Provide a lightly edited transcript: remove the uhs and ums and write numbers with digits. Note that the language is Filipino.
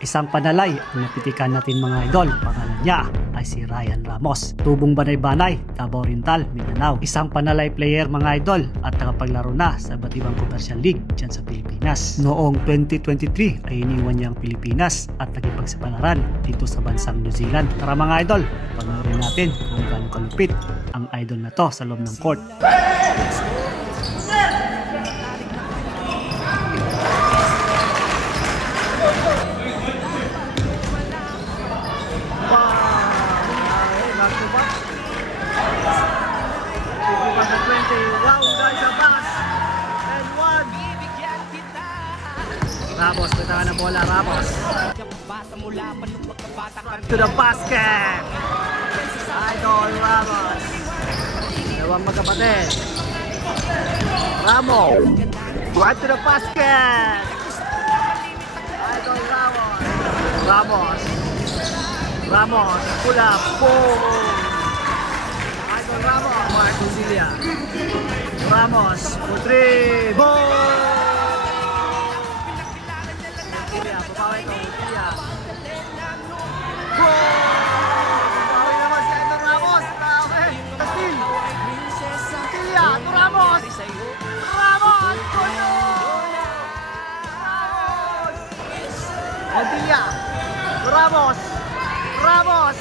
Isang panalay ang napitikan natin mga idol. Pangalan niya ay si Ryan Ramos. Tubong Banay-Banay, Davao Oriental, Mindanao. Isang panalay player mga idol at nakapaglaro na sa iba't ibang commercial league dyan sa Pilipinas. Noong 2023 ay iniwan niya ang Pilipinas at nakipagsapalaran dito sa bansang New Zealand. Tara mga idol, panoorin natin kung gaano kalupit ang idol na to sa loob ng court. Ramos, bitakan na bola, Ramos. To the basket! Idol Ramos. Dalawang magkapatid. Ramos. Right to the basket! Idol Ramos. Ramos. Ramos. Pull up. Boom! Idol Ramos. Marco Zilia. Ramos. For three. Boom! Babawi ito, Tia. Babawi naman si Idol Ramos. Babawi. Steal. Tia, ito Ramos. Ramos. Kuyo. Ramos. Tia. Ramos. Ramos.